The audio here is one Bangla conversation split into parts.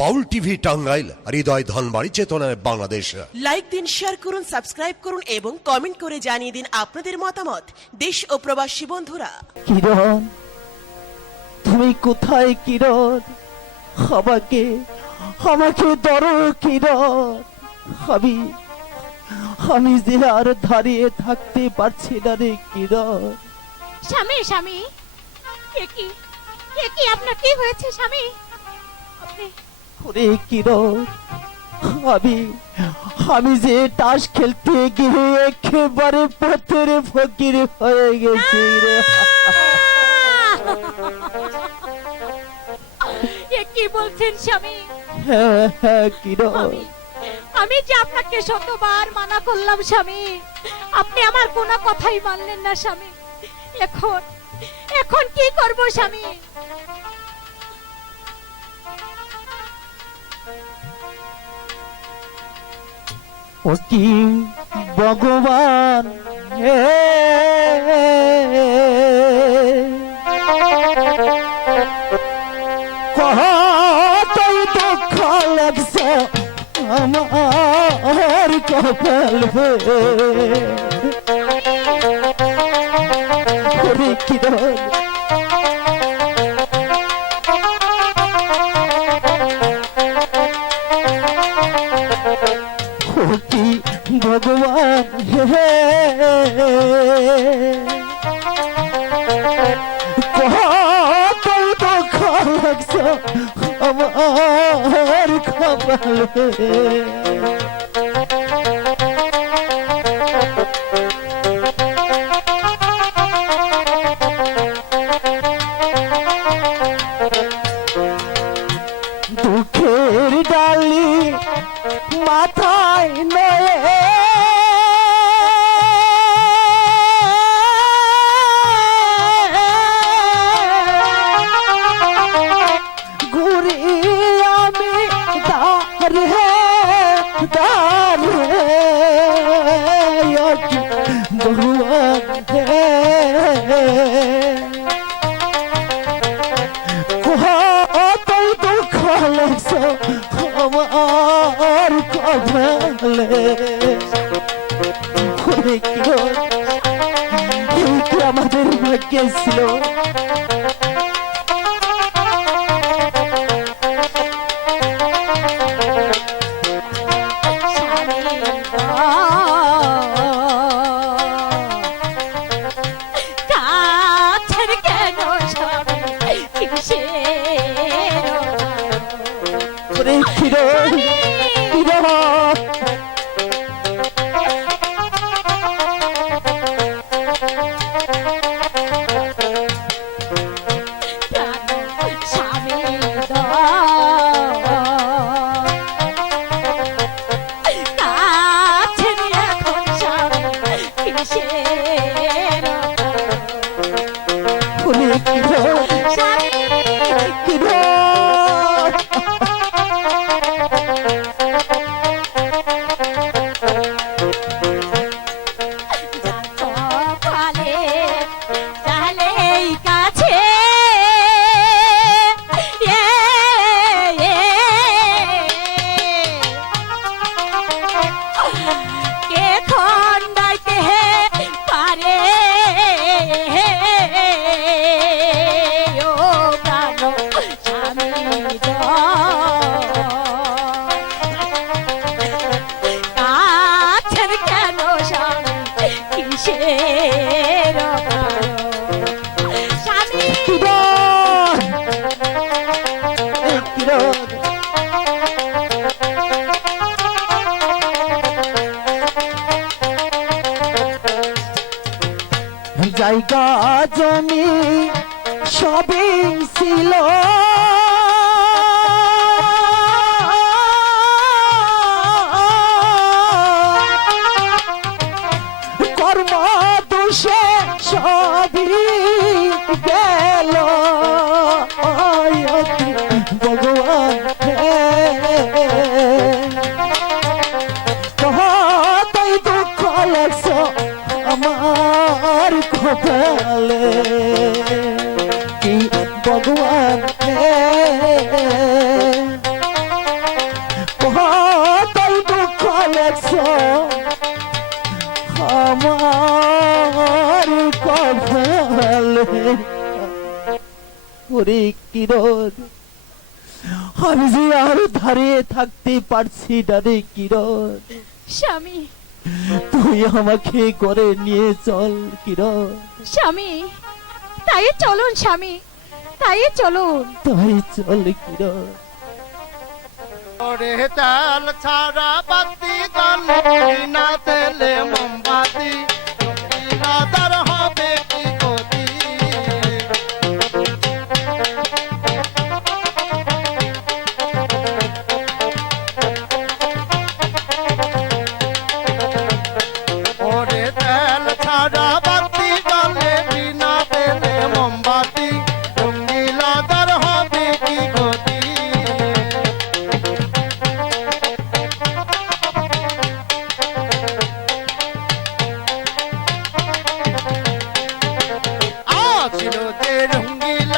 বাউল টিভি টাঙ্গাইল হৃদয় ধনবাড়ি চেতনায় বাংলাদেশ। লাইক দিন শেয়ার করুন সাবস্ক্রাইব করুন এবং কমেন্ট করে জানিয়ে দিন আপনাদের মতামত। দেশ ও প্রবাসী বন্ধুরা। কিরণ তুমি কোথায় কিরণ? আমাকে আমাকে ধরো কিরণ। আমি আমি যে আর দাঁড়িয়ে থাকতে পারছি না রে কিরণ। স্বামী স্বামী কে কি কে কি আপনার কি হয়েছে স্বামী? আপনি ওরে কিরণ? আমি আমি যে তাস খেলতে গিয়ে একেবারে পথের ফকির হয়ে গেছি রে। এ কি বলছেন স্বামী? হ্যাঁ হ্যাঁ কিরণ। আমি আমি যে আপনাকে শতবার মানা করলাম স্বামী আপনি আমার কোনো কথাই মানলেন না স্বামী। এখন এখন কি করব স্বামী? ও কি ভগবান হে। কতই দুঃখ লাগছে আমার কপাল ওরে কিরণ ভগবান হে কতই দুঃখ লাগছে আমার কপাল দুঃখের লাগছে আমার কপালে আমাদের ভাগ্যে ছিল জায়গা জমি সবই ছিল। ফেলে কি ভগবান আমার কপালে ওরে কিরণ আমি যে আর ধারে থাকতে পারছি না কিরণ স্বামী তুই আমাকে করে নিয়ে চল কিরণ। স্বামী তাই চলুন স্বামী তাই চলুন। তাই চল কিরণ। ওরে তাল ছাড়া বাতি না নাতে തേടുങ്കില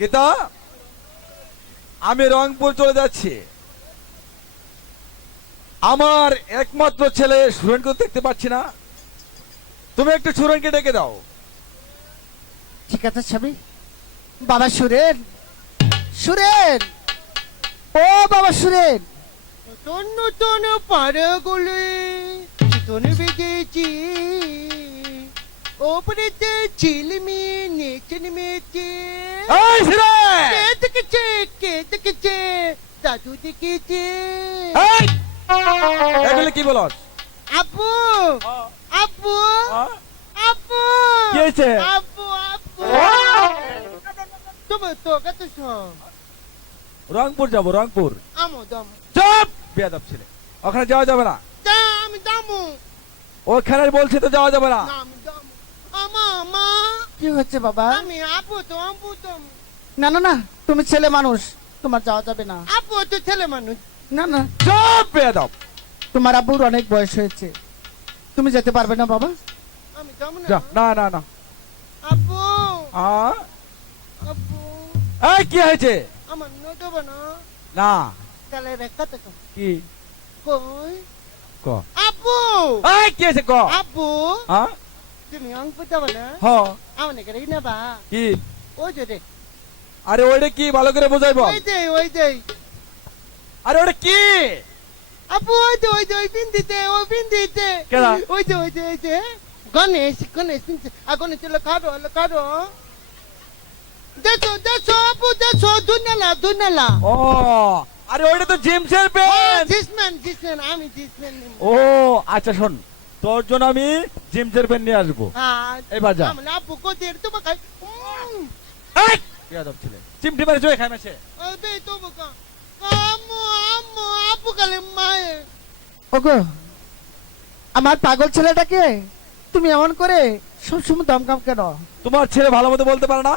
গীতা আমি রংপুর চলে যাচ্ছি। আমার একমাত্র ছেলে সুরেনকে দেখতে পাচ্ছি না। তুমি একটু সুরেনকে ডেকে দাও। ঠিক আছে স্বামী। বাবা সুরেন! সুরেন! ও বাবা সুরেন! নতুন নতুন পাড়াগুলি চিতন বেজেছি ওপরেতে ঝিলমি নিচে নেমেছে এই সুরেন কে দেখেছে কে দেখেছে দাদু দেখেছে এই! এগুলো কি বলস আপু আপু? আপু কি হয়েছে? আপু আপু তুমি তো কত রংপুর যাব রংপুর আমো দম চুপ বেয়াদব ছেলে। ওখানে যাওয়া যাবে না আমি দামু ওখানে বলছি তো যাওয়া যাবে না কি হচ্ছে বাবা? আমি আপু তো আপু তো। না না না তুমি ছেলে মানুষ তোমার যাওয়া যাবে না। আপু তো ছেলে মানুষ। না না। চুপ বেয়াদব। তোমার আব্বুর অনেক বয়স হয়েছে। তুমি যেতে পারবে না বাবা? আমি যাব যা না না না না। আপু। আ? আপু। এই কি হয়েছে? আমার নো দেবো না। না। তাহলে রেখা তো কি? কই? ক। আপু। এই কি হয়েছে ক? আপু। হ্যাঁ তুমি অঙ্ক না হ আমার এখানে নেবা কি ওই যে রে আরে ওইটা কি ভালো করে বোঝাই বল ওই দে ওই দে আরে ওটা কি আপু ওই দে ওই দে ওই বিন্দিতে ওই বিন্দিতে কেডা? ওই দে ওই দে ওই দে গণেশ গণেশ আ গণেশ লো কারও লো কারও দেখো দেখো আপু দেখো দুনালা দুনালা ও আরে ওইটা তো জেমসের পেন জিসম্যান জিসম্যান আমি জিসম্যান ও আচ্ছা শোন তোর জন্য আমি জেমসের পেন নিয়ে আসব। হ্যাঁ এবার যা। দের ছেলে। চিমটি মারে জয় খাই মেশে ওই বে তোমাকে আম্মু আম্মু আপু কালে মায়ে। ওগো আমার পাগল ছেলেটাকে তুমি এমন করে সবসময় দমকাম কেন? তোমার ছেলে ভালো মতো বলতে পারে না?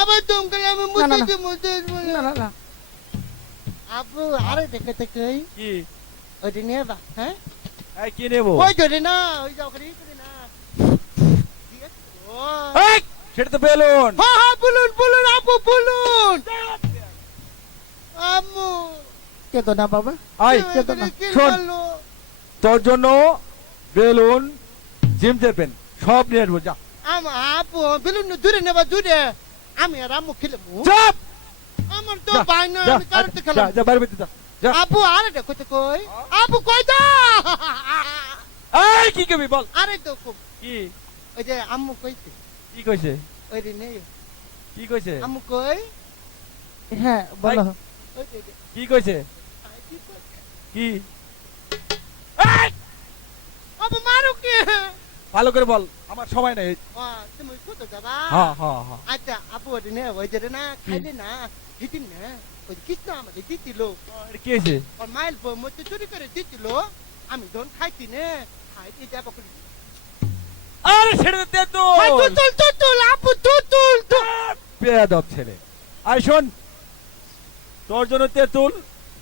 আবার তোমাকে আমি না, না, মুতে না। মুতে না। না না আপু আরে দেখে দেখে। কি? ওই নিয়ে বা হ্যাঁ? এই কি নেব ওই ধরে না ওই যাও করে করে না ও এই সেটা তো বেলুন হ্যাঁ হ্যাঁ বলুন বলুন আপু বলুন আম্মু কেতো না বাবা আই কেতো না শোন। তোর জন্য বেলুন জিম পেন সব নিয়ে আসব যা আম আপু বেলুন দূরে নেবা দূরে আমি আর আম্মু খেলব চাপ আমার তো যা, ভাই না যা, আমি কারোতে যা, খেলাম যা বাইরে যা আপু আরে দেখো তো কই। আপু কই দা এই কি কবি বল। আরে তো খুব কি? ওই যে আম্মু কইছে। কি কইছে? ওই রে নেই। কি কইছে? আম্মু কই? হ্যাঁ বলো। কি কইছে? কি আপু মারো কে? ভালো করে বল আমার সময় নেই। তুমি কত যাবা? হ্যাঁ হ্যাঁ হ্যাঁ। আচ্ছা আপু ওই নে ওই যে না খাইলে না? হিদিন না? ওই কৃষ্ণ আমাদের দিছিল কি হয়েছে ওর মাইল বই মধ্যে চুরি করে দিছিল আমি ধন খাইতি নে খাইতে যাব করে আরে ছেড়ে দে তো আই, তুল তুল তুল তুল আপু তুল তুল তুল বেয়াদব ছেলে শোন তোর জন্য তেঁতুল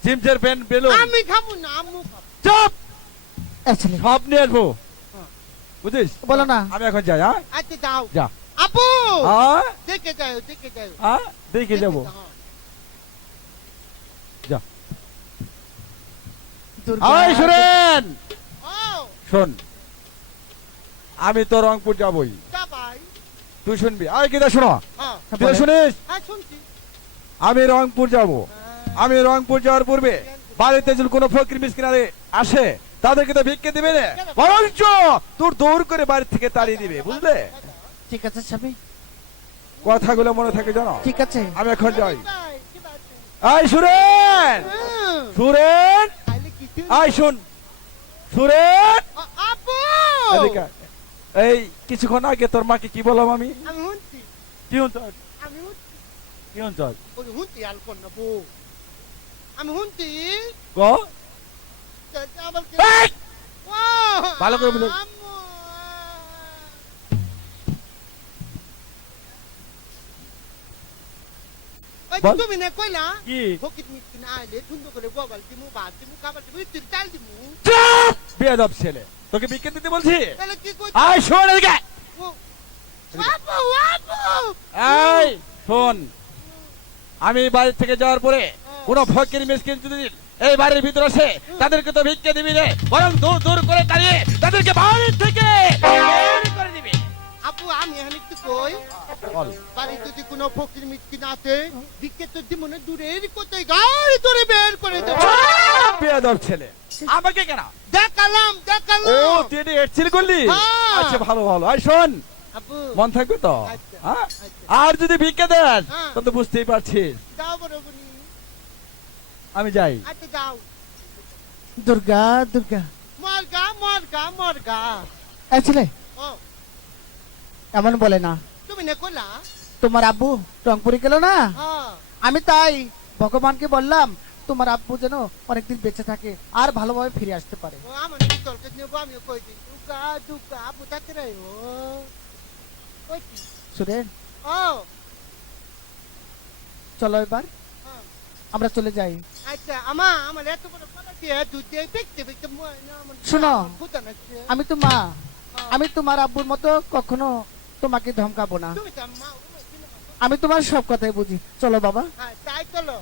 জিমসের পেন বেলুন আমি খাব না আম্মু খাব চুপ সব নিয়ে আসব। বুঝিস বলো না আমি এখন যাই হ্যাঁ আচ্ছা যাও যা আপু হ্যাঁ দেখে যাও দেখে যাও হ্যাঁ দেখে যাব যাও। যা দুর্গা সুরেন শোন আমি তো রংপুর যাবই। তুই শুনবি? আয় গীতা শোনো। হ্যাঁ তুই শুনিস? হ্যাঁ আমি রংপুর যাব। হ্যাঁ। আমি রংপুর যাওয়ার পূর্বে বাড়িতে যদি কোনো ফকির মিসকিনারে আসে তাদেরকে তো ভিক্ষে দিবে না বরঞ্চ তোর দৌড় করে বাড়ি থেকে তাড়িয়ে দিবে বুঝলে? ঠিক আছে স্বামী। কথাগুলো মনে থাকে জানো? ঠিক আছে। আমি এখন যাই। আয় সুরেন সুরেন আয় শুন। সুরেন! আপু! এই কিছুক্ষণ আগে তোর মাকে কি বললাম আমি? আমি হুনছি। কি হন তোর আমি কি হন ওই হুনছি আর না বউ আমি হুনছি। গ। ভালো করে বলো। তুমি না কইলা কি ফকির মিষ্টি না আইলে সুন্দর করে দিমু ভাত দিমু খাবার দিমু চাল দিমু বেয়াদব ছেলে তোকে বিক্রি দিতে বলছি তাহলে কি কই আয় শোন এদিকে আপু আপু এই শোন আমি বাড়ি থেকে যাওয়ার পরে কোন ফকির মিসকিন যদি এই বাড়ির ভিতরে আসে তাদেরকে তো ভিক্ষে দিবি রে বরং দূর দূর করে তাড়িয়ে তাদেরকে বাড়ি থেকে আমি এখানে একটু কই? বল। বাড়ি যদি কোনো ফকির মিসকিন আছে দিকে তো দূরের কোথায় গাড়ি ধরে বের করে দেবো। বেয়াদব ছেলে। আমাকে কেন? দেখালাম ও তুই এটা করলি? হ্যাঁ। আচ্ছা ভালো ভালো। আই শোন। মন থাকবে তো? আচ্ছা, হ্যাঁ? আচ্ছা। আর যদি ভিক্ষে দেন হ্যাঁ। তখন তো বুঝতেই পারছিস। আমি যাই। আচ্ছা যাও দুর্গা দুর্গা। মরগা মরগা মরগা। ও এমন বলে না। তুমি নে? তোমার আব্বু রংপুরে গেল না? হ্যাঁ। আমি তাই ভগবানকে বললাম তোমার আব্বু যেন অনেকদিন বেঁচে থাকে আর ভালোভাবে ফিরে আসতে পারে? সুরেন চলো এবার। হ্যাঁ। আমরা চলে যাই। আচ্ছা শোনো। আমি তো মা আমি তোমার আব্বুর মতো কখনো তোমাকে ধমকাবো না। আমি তোমার সব কথাই বুঝি। চলো বাবা। হ্যাঁ তাই চলো